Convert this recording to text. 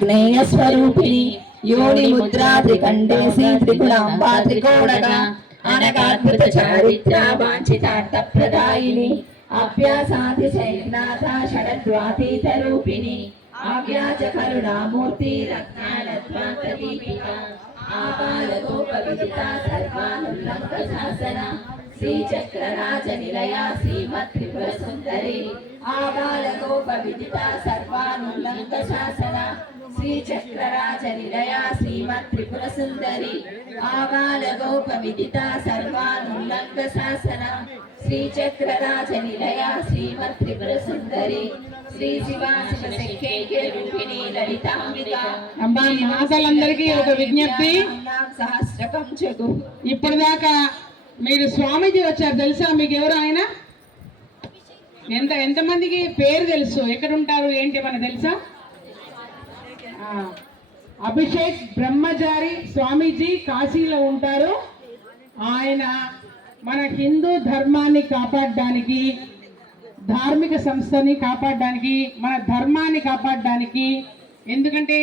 జ్ఞేయ స్వరూపిణి యోని ముద్రా త్రికండేసి త్రిగుణాంబా త్రికోణగా అనగాద్భుత చారిత్ర వాంఛితార్థ ప్రదాయిని అభ్యాసాతిశైనాథ షడద్వాతీత రూపిణి ఆవ్యాజ కరుణామూర్తి రత్నాలద్వాంత దీపిక ఆబాల గోప విదిత సర్వానుల్లంఘ శాసన శ్రీచక్రరాజ నిలయ శ్రీమత్ త్రిపుర సుందరి ఆబాల గోప విదిత సర్వానుల్లంఘ శాసన శ్రీచక్రరాజ నిలయ శ్రీమత్ త్రిపుర సుందరి ఆబాల గోప విదిత సర్వానుల్లంఘ శాసన శ్రీచక్రరాజ నిలయ శ్రీమత్ త్రిపుర సుందరి శ్రీ శివాశివ శక్తి రూపిణి లలితాంబిక. అమ్మా మాతలందరికీ ఒక విజ్ఞప్తి, సహస్రకం చెగు. ఇప్పటిదాకా మీరు స్వామీజీ వచ్చారు తెలుసా? మీకు ఎవరు ఆయన? ఎంతమందికి పేరు తెలుసు? ఎక్కడ ఉంటారు ఏంటి మన తెలుసా? అభిషేక్ బ్రహ్మచారి స్వామీజీ కాశీలో ఉంటారు. ఆయన మన హిందూ ధర్మాన్ని కాపాడడానికి, ధార్మిక సంస్థని కాపాడడానికి, మన ధర్మాన్ని కాపాడడానికి, ఎందుకంటే